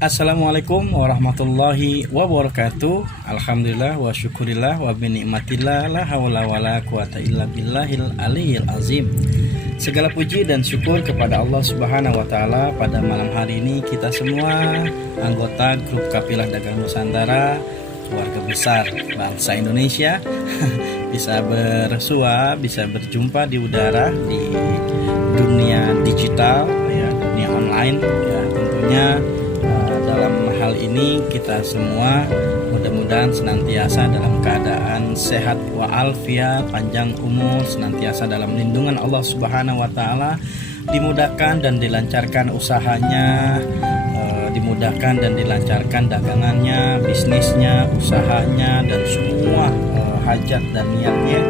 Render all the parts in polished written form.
Assalamualaikum warahmatullahi wabarakatuh. Alhamdulillah wa syukurillah wa binikmatillah la hawla wa la quwata illa billahil aliyil azim. Segala puji dan syukur kepada Allah Subhanahu wa taala. Pada malam hari ini kita semua anggota grup Kapilah Dagang Nusantara, keluarga besar bangsa Indonesia bisa bersua, bisa berjumpa di udara di dunia digital ya, dunia online ya. Tentunya dalam hal ini kita semua mudah-mudahan senantiasa dalam keadaan sehat walafiat, panjang umur, senantiasa dalam lindungan Allah Subhanahu wa taala, dimudahkan dan dilancarkan usahanya, dimudahkan dan dilancarkan dagangannya, bisnisnya, usahanya, dan semua hajat dan niatnya.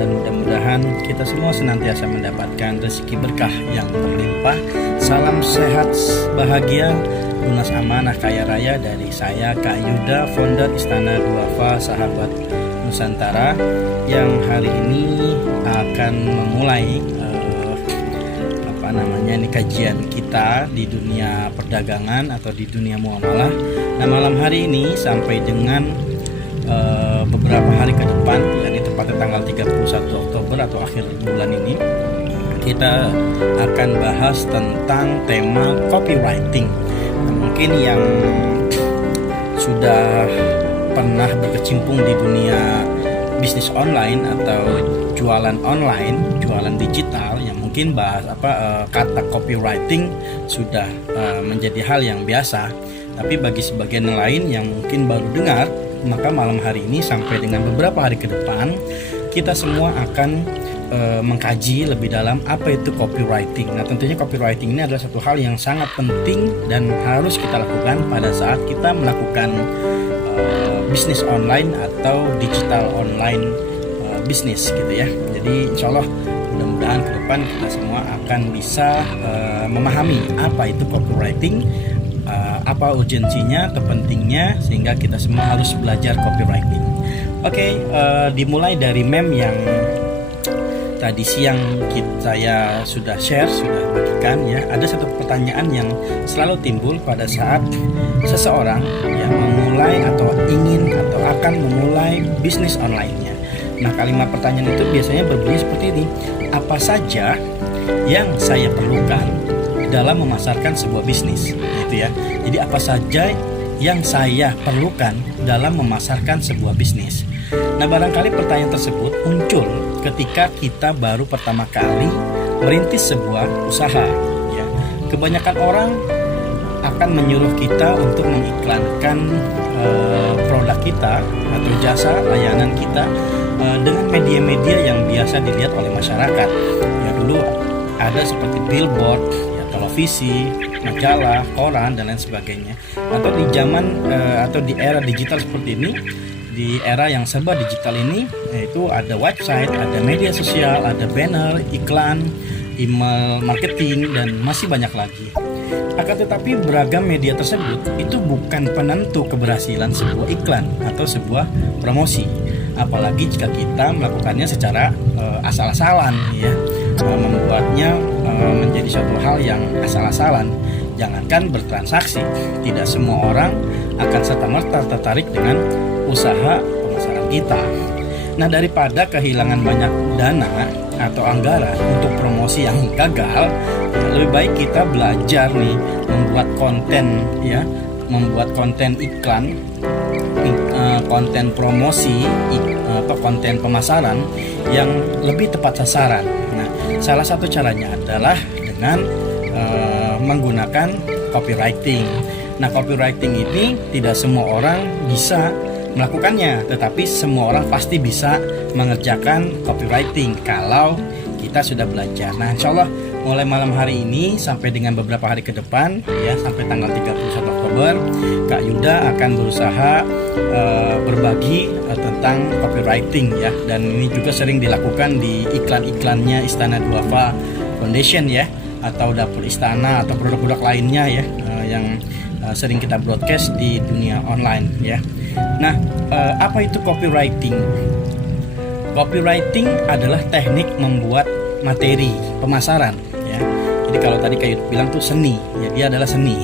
Dan mudah-mudahan kita semua senantiasa mendapatkan rezeki berkah yang berlimpah. Salam sehat, bahagia, lunas amanah, kaya raya dari saya Kak Yuda, founder Istana Duafa Sahabat Nusantara, yang hari ini akan memulai kajian kita di dunia perdagangan atau di dunia muamalah. Nah, malam hari ini sampai dengan beberapa hari ke depan, yakni tepatnya tanggal 31 Oktober atau akhir bulan ini, kita akan bahas tentang tema copywriting. Nah, mungkin yang sudah pernah berkecimpung di dunia bisnis online atau jualan online, jualan digital, yang mungkin bahas kata copywriting sudah menjadi hal yang biasa. Tapi bagi sebagian lain yang mungkin baru dengar, maka malam hari ini sampai dengan beberapa hari ke depan kita semua akan mengkaji lebih dalam apa itu copywriting. Nah, tentunya copywriting ini adalah satu hal yang sangat penting dan harus kita lakukan pada saat kita melakukan bisnis online atau digital online bisnis gitu ya. Jadi insya Allah mudah-mudahan ke depan kita semua akan bisa memahami apa itu copywriting, apa urgensinya atau pentingnya, sehingga kita semua harus belajar copywriting. Oke, dimulai dari meme yang tadi siang saya sudah share, sudah bagikan ya. Ada satu pertanyaan yang selalu timbul pada saat seseorang yang memulai atau ingin atau akan memulai bisnis online-nya. Nah, kalimat pertanyaan itu biasanya berbunyi seperti ini: apa saja yang saya perlukan dalam memasarkan sebuah bisnis, gitu ya. Jadi apa saja yang saya perlukan dalam memasarkan sebuah bisnis. Nah, barangkali pertanyaan tersebut muncul ketika kita baru pertama kali merintis sebuah usaha ya. Kebanyakan orang akan menyuruh kita untuk mengiklankan produk kita atau jasa layanan kita dengan media-media yang biasa dilihat oleh masyarakat. Ya, dulu ada seperti billboard, ya, televisi, majalah, koran, dan lain sebagainya. Atau di zaman atau di era digital seperti ini, di era yang serba digital ini, yaitu ada website, ada media sosial, ada banner, iklan, email marketing, dan masih banyak lagi. Akan tetapi beragam media tersebut itu bukan penentu keberhasilan sebuah iklan atau sebuah promosi. Apalagi jika kita melakukannya secara asal-asalan ya, membuatnya menjadi suatu hal yang asal-asalan. Jangankan bertransaksi, tidak semua orang akan serta-merta tertarik dengan usaha pemasaran kita. Nah, daripada kehilangan banyak dana atau anggaran untuk promosi yang gagal, lebih baik kita belajar nih membuat konten ya, membuat konten iklan, konten promosi atau konten pemasaran yang lebih tepat sasaran. Nah, salah satu caranya adalah dengan menggunakan copywriting. Nah, copywriting ini tidak semua orang bisa melakukannya, tetapi semua orang pasti bisa mengerjakan copywriting kalau kita sudah belajar. Nah, insya Allah mulai malam hari ini sampai dengan beberapa hari ke depan ya, sampai tanggal 31 Oktober, Kak Yuda akan berusaha berbagi tentang copywriting ya. Dan ini juga sering dilakukan di iklan-iklannya Istana Duafa Foundation ya, atau Dapur Istana atau produk-produk lainnya ya, yang sering kita broadcast di dunia online ya. Nah, apa itu copywriting? Copywriting adalah teknik membuat materi pemasaran ya, Jadi kalau tadi kayak bilang tuh seni, ya dia adalah seni,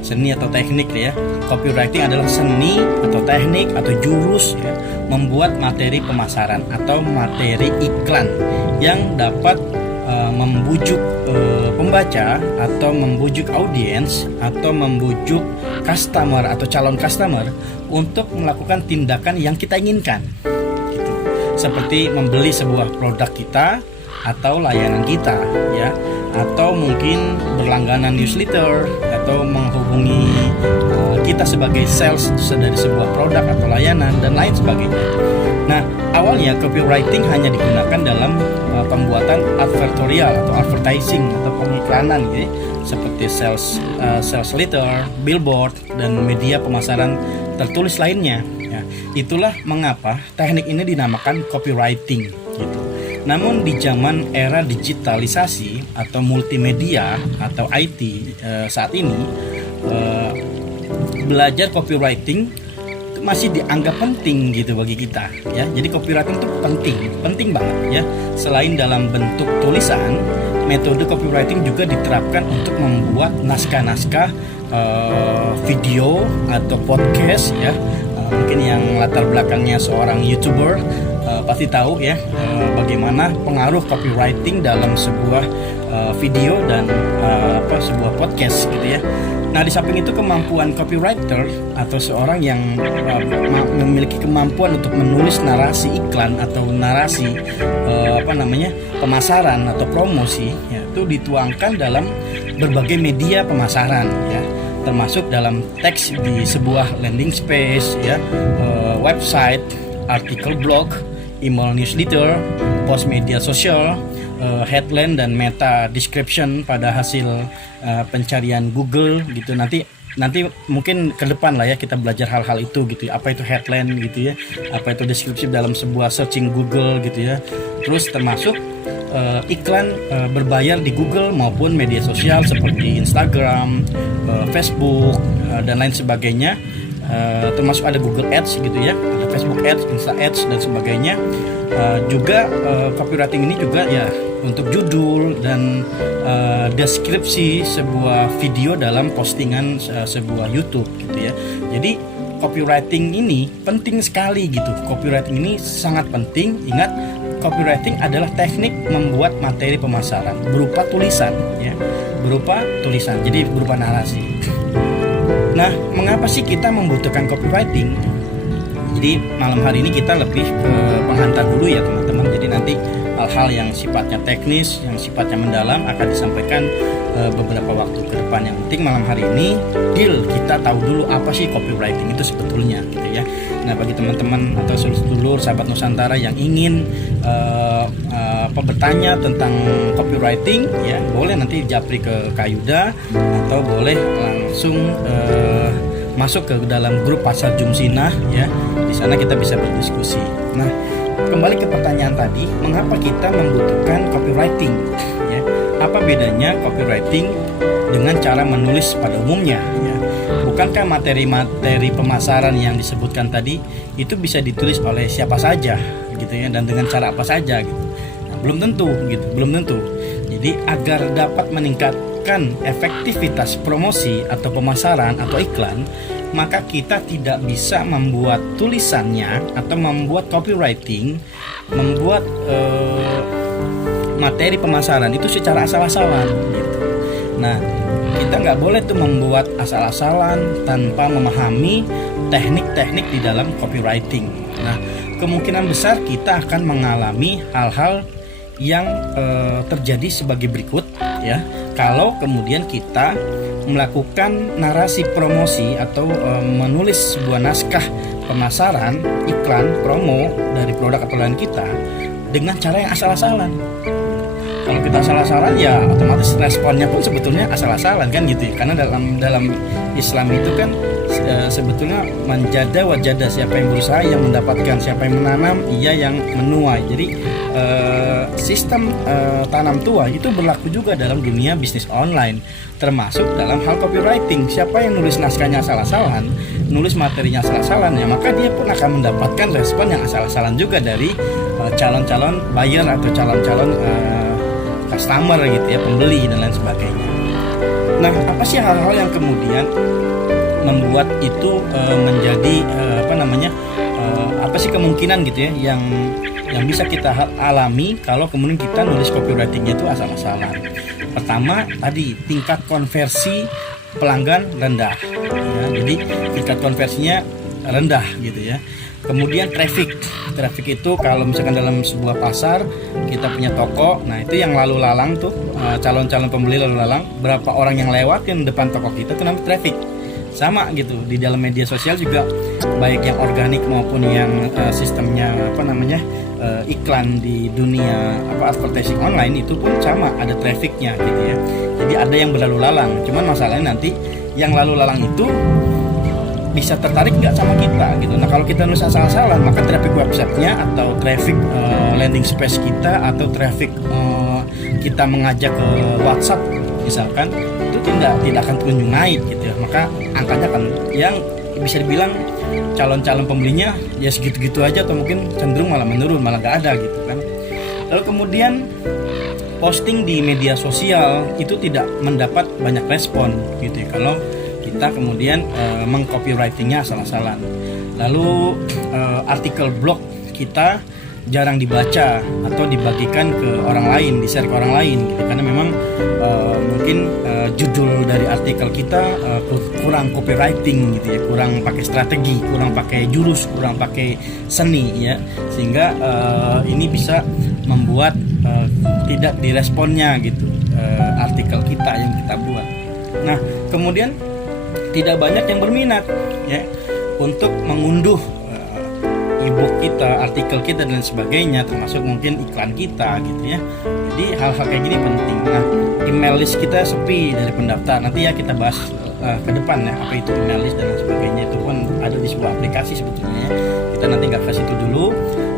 seni atau teknik ya. Copywriting adalah seni atau teknik atau jurus ya, membuat materi pemasaran atau materi iklan yang dapat membujuk pembaca atau membujuk audiens atau membujuk customer atau calon customer untuk melakukan tindakan yang kita inginkan gitu. Seperti membeli sebuah produk kita atau layanan kita ya, atau mungkin berlangganan newsletter atau menghubungi kita sebagai sales dari sebuah produk atau layanan dan lain sebagainya. Nah, awalnya copywriting hanya digunakan dalam pembuatan advertorial atau advertising atau pengiklanan gitu, seperti sales letter, billboard dan media pemasaran tertulis lainnya. Ya, itulah mengapa teknik ini dinamakan copywriting gitu. Namun di zaman era digitalisasi atau multimedia atau IT saat ini, belajar copywriting masih dianggap penting gitu bagi kita ya. Jadi copywriting itu penting banget ya. Selain dalam bentuk tulisan, metode copywriting juga diterapkan untuk membuat naskah-naskah video atau podcast ya. Mungkin yang latar belakangnya seorang YouTuber pasti tahu ya bagaimana pengaruh copywriting dalam sebuah video dan sebuah podcast gitu ya. Nah, di samping itu kemampuan copywriter atau seorang yang memiliki kemampuan untuk menulis narasi iklan atau narasi pemasaran atau promosi ya, itu dituangkan dalam berbagai media pemasaran ya, termasuk dalam teks di sebuah landing page ya, website, artikel blog, email newsletter, post media sosial, headline dan meta description pada hasil pencarian Google gitu. Nanti mungkin ke depan lah ya kita belajar hal-hal itu gitu ya. Apa itu headline gitu ya, apa itu deskripsi dalam sebuah searching Google gitu ya. Terus termasuk iklan berbayar di Google maupun media sosial seperti Instagram, Facebook dan lain sebagainya. Termasuk ada Google Ads gitu ya, ada Facebook Ads, Insta Ads dan sebagainya. Juga copywriting ini juga ya untuk judul dan deskripsi sebuah video dalam postingan sebuah YouTube gitu ya. Jadi copywriting ini penting sekali gitu. Copywriting ini sangat penting. Ingat, copywriting adalah teknik membuat materi pemasaran berupa tulisan ya, jadi berupa narasi. Nah, mengapa sih kita membutuhkan copywriting? Jadi malam hari ini kita lebih ke penghantar dulu ya teman-teman. Jadi nanti hal-hal yang sifatnya teknis, yang sifatnya mendalam akan disampaikan beberapa waktu ke depan. Yang penting malam hari ini kita tahu dulu apa sih copywriting itu sebetulnya gitu ya. Nah, bagi teman-teman atau sedulur sahabat Nusantara yang ingin bertanya tentang copywriting ya, boleh nanti japri ke Kayuda atau boleh langsung masuk ke dalam grup Pasar Jumsinah ya. Di sana kita bisa berdiskusi. Nah, kembali ke pertanyaan tadi, mengapa kita membutuhkan copywriting ya? Apa bedanya copywriting dengan cara menulis pada umumnya ya? Bukankah materi-materi pemasaran yang disebutkan tadi itu bisa ditulis oleh siapa saja gitu ya, dan dengan cara apa saja gitu? Nah, belum tentu. Jadi agar dapat meningkatkan efektivitas promosi atau pemasaran atau iklan, maka kita tidak bisa membuat tulisannya atau membuat copywriting, membuat materi pemasaran itu secara asal-asalan gitu. Nah, kita nggak boleh tuh membuat asal-asalan tanpa memahami teknik-teknik di dalam copywriting. Nah, kemungkinan besar kita akan mengalami hal-hal yang terjadi sebagai berikut ya, kalau kemudian kita melakukan narasi promosi atau menulis sebuah naskah pemasaran, iklan, promo dari produk atau lain kita dengan cara yang asal-asalan. Kalau kita asal-asalan ya otomatis responnya pun sebetulnya asal-asalan kan gitu ya. Karena dalam Islam itu kan sebetulnya manjada wajada, siapa yang berusaha yang mendapatkan, siapa yang menanam ia yang menuai. Jadi sistem tanam tuai itu berlaku juga dalam dunia bisnis online, termasuk dalam hal copywriting. Siapa yang nulis naskahnya asal-asalan, nulis materinya asal-asalan, ya maka dia pun akan mendapatkan respon yang asal-asalan juga dari calon-calon buyer atau calon-calon customer gitu ya, pembeli dan lain sebagainya. Nah, apa sih hal-hal yang kemudian membuat itu menjadi apa sih kemungkinan gitu ya yang bisa kita alami kalau kemudian kita nulis copywritingnya itu asal-asalan. Pertama tadi, tingkat konversi pelanggan rendah ya, jadi tingkat konversinya rendah gitu ya. Kemudian traffic itu kalau misalkan dalam sebuah pasar kita punya toko, nah itu yang lalu lalang tuh calon-calon pembeli lalu lalang, berapa orang yang lewatin depan toko kita itu namanya traffic. Sama gitu di dalam media sosial juga, baik yang organik maupun yang sistemnya iklan di dunia advertising online itu pun sama, ada trafficnya gitu ya. Jadi ada yang berlalu lalang, cuman masalahnya nanti yang lalu lalang itu bisa tertarik nggak sama kita gitu. Nah kalau kita nulis asal-asalan, maka traffic websitenya atau traffic landing space kita atau traffic kita mengajak ke WhatsApp misalkan, itu tidak akan kunjung naik gitu ya. Maka angkanya akan yang bisa dibilang calon-calon pembelinya ya segitu-gitu aja, atau mungkin cenderung malah menurun, malah nggak ada gitu kan. Lalu kemudian posting di media sosial itu tidak mendapat banyak respon gitu ya, kalau kita kemudian meng-copywritingnya asal-asalan. Lalu artikel blog kita jarang dibaca atau dibagikan ke orang lain, di-share ke orang lain gitu, karena memang mungkin judul dari artikel kita kurang copywriting gitu ya, kurang pakai strategi, kurang pakai jurus, kurang pakai seni ya, sehingga ini bisa membuat tidak diresponnya gitu artikel kita yang kita buat. Nah kemudian tidak banyak yang berminat ya untuk mengunduh e-book kita, artikel kita dan sebagainya, termasuk mungkin iklan kita gitu ya. Jadi hal-hal kayak gini penting. Nah, email list kita sepi dari pendaftar. Nanti ya kita bahas ke depan ya, apa itu email list dan sebagainya. Itu pun ada di sebuah aplikasi sebetulnya. Kita nanti nggak kasih itu dulu.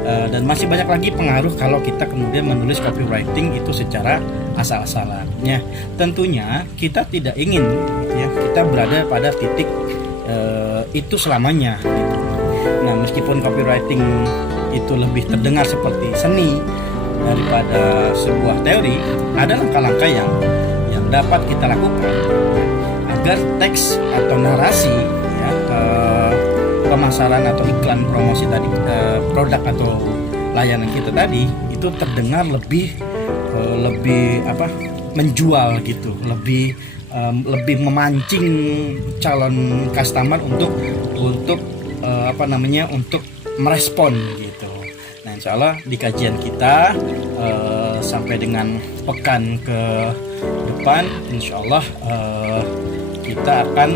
Dan masih banyak lagi pengaruh kalau kita kemudian menulis copywriting itu secara asal-asalan. Ya, tentunya kita tidak ingin gitu ya, kita berada pada titik itu selamanya gitu. Nah, meskipun copywriting itu lebih terdengar seperti seni daripada sebuah teori, ada langkah-langkah yang dapat kita lakukan agar teks atau narasi ya, pemasaran atau iklan promosi tadi, produk atau layanan kita tadi itu terdengar lebih menjual gitu, lebih memancing calon customer untuk untuk merespon gitu. Nah, insya Allah di kajian kita sampai dengan pekan ke depan, insya Allah kita akan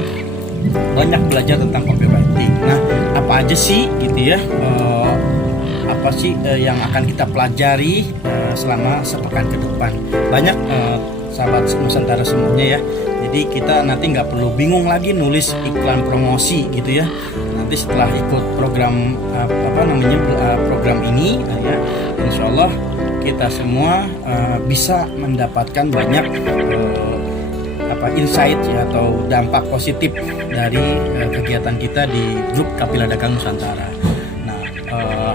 banyak belajar tentang copywriting. Nah, apa aja sih gitu ya? Apa sih yang akan kita pelajari selama sepekan ke depan? Banyak sahabat Nusantara semuanya ya. Jadi kita nanti nggak perlu bingung lagi nulis iklan promosi gitu ya. Nanti setelah ikut program program ini ya, insya Allah kita semua bisa mendapatkan banyak insight ya, atau dampak positif dari kegiatan kita di grup Kapila Dagang Nusantara. Nah,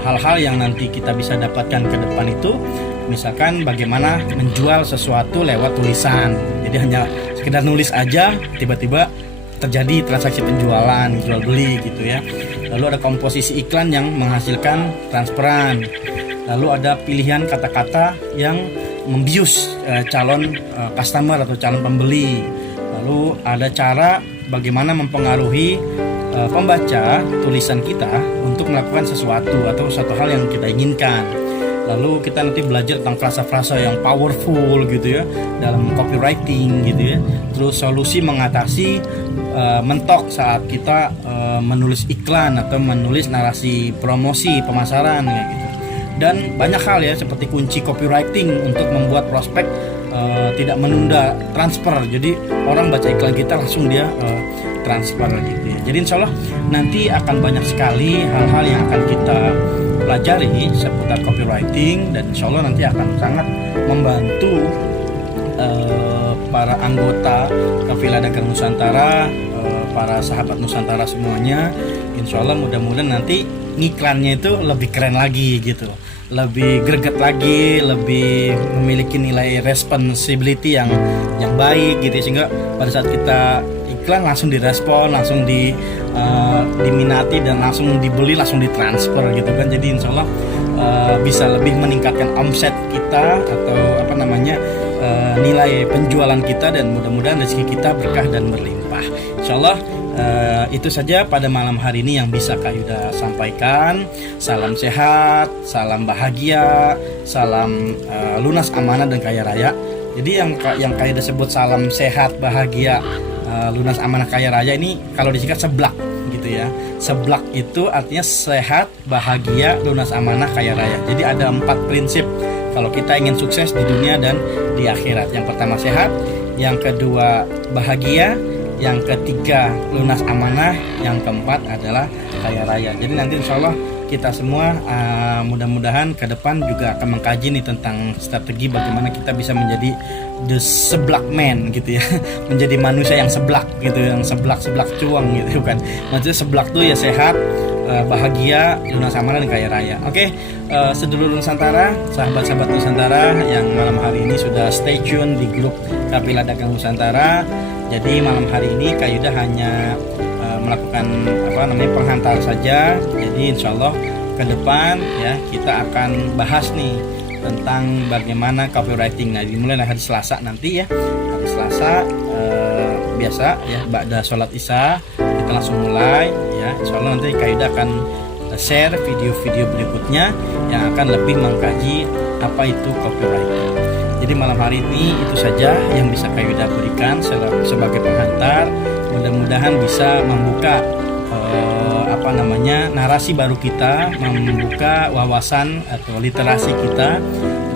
hal-hal yang nanti kita bisa dapatkan ke depan itu, misalkan bagaimana menjual sesuatu lewat tulisan. Jadi hanya sekedar nulis aja, tiba-tiba terjadi transaksi penjualan, jual beli gitu ya. Lalu ada komposisi iklan yang menghasilkan transparan. Lalu ada pilihan kata-kata yang membius calon customer atau calon pembeli. Lalu ada cara bagaimana mempengaruhi pembaca tulisan kita untuk melakukan sesuatu atau suatu hal yang kita inginkan. Lalu kita nanti belajar tentang frasa-frasa yang powerful gitu ya dalam copywriting gitu ya. Terus solusi mengatasi mentok saat kita menulis iklan atau menulis narasi promosi pemasaran kayak gitu. Dan banyak hal ya, seperti kunci copywriting untuk membuat prospek tidak menunda transfer. Jadi orang baca iklan kita langsung dia transfer gitu ya. Jadi insya Allah nanti akan banyak sekali hal-hal yang akan kita pelajari seputar copywriting, dan insya Allah nanti akan sangat membantu para anggota Kapila Dagang Nusantara para sahabat Nusantara semuanya. Insya Allah mudah-mudahan nanti ngiklannya itu lebih keren lagi gitu, lebih greget lagi, lebih memiliki nilai responsibility yang baik gitu, sehingga pada saat kita iklan langsung direspon, langsung diminati dan langsung dibeli, langsung ditransfer gitu kan. Jadi insya Allah bisa lebih meningkatkan omset kita atau nilai penjualan kita, dan mudah-mudahan rezeki kita berkah dan berlimpah. Insya Allah itu saja pada malam hari ini yang bisa Kak Yuda sampaikan. Salam sehat, salam bahagia, salam lunas, amanah, dan kaya raya. Jadi yang Kak Yuda sebut salam sehat, bahagia, lunas, amanah, kaya raya ini kalau disingkat seblak gitu ya. Seblak itu artinya sehat, bahagia, lunas, amanah, kaya raya. Jadi ada 4 prinsip kalau kita ingin sukses di dunia dan di akhirat. Yang pertama sehat, yang kedua bahagia, yang ketiga lunas, amanah, yang keempat adalah kaya raya. Jadi nanti insya Allah kita semua mudah-mudahan ke depan juga akan mengkaji nih tentang strategi bagaimana kita bisa menjadi the seblak man gitu ya. Menjadi manusia yang seblak gitu, yang seblak cuang gitu kan. Maksudnya seblak tuh ya sehat, bahagia, lunas, amanah, dan kaya raya. Oke, sedulur Nusantara, sahabat-sahabat Nusantara yang malam hari ini sudah stay tune di grup Kapilah Dagang Nusantara. Jadi malam hari ini Kak Yuda hanya melakukan penghantar saja. Jadi insya Allah ke depan ya kita akan bahas nih tentang bagaimana copywriting. Nah, dimulai hari Selasa nanti ya. Hari Selasa biasa ya, ba'da sholat Isya kita langsung mulai ya. Insya Allah nanti Kak Yuda akan share video-video berikutnya yang akan lebih mengkaji apa itu copywriting. Jadi malam hari ini itu saja yang bisa Kak Yuda berikan sebagai penghantar. Mudah-mudahan bisa membuka narasi baru kita, membuka wawasan atau literasi kita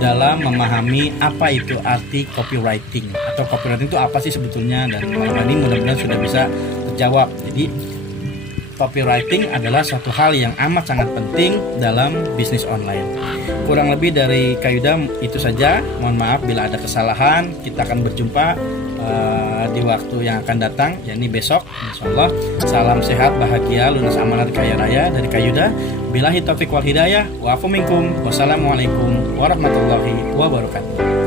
dalam memahami apa itu arti copywriting, atau copywriting itu apa sih sebetulnya, dan malam hari ini mudah-mudahan sudah bisa terjawab. Jadi copywriting adalah suatu hal yang amat sangat penting dalam bisnis online. Kurang lebih dari Kak Yuda itu saja. Mohon maaf bila ada kesalahan. Kita akan berjumpa di waktu yang akan datang, yakni besok insyaallah. Salam sehat, bahagia, lunas, amanah, kaya raya dari Kak Yuda. Billahi taufiq wal hidayah. Wa afu minkum. Wassalamualaikum warahmatullahi wabarakatuh.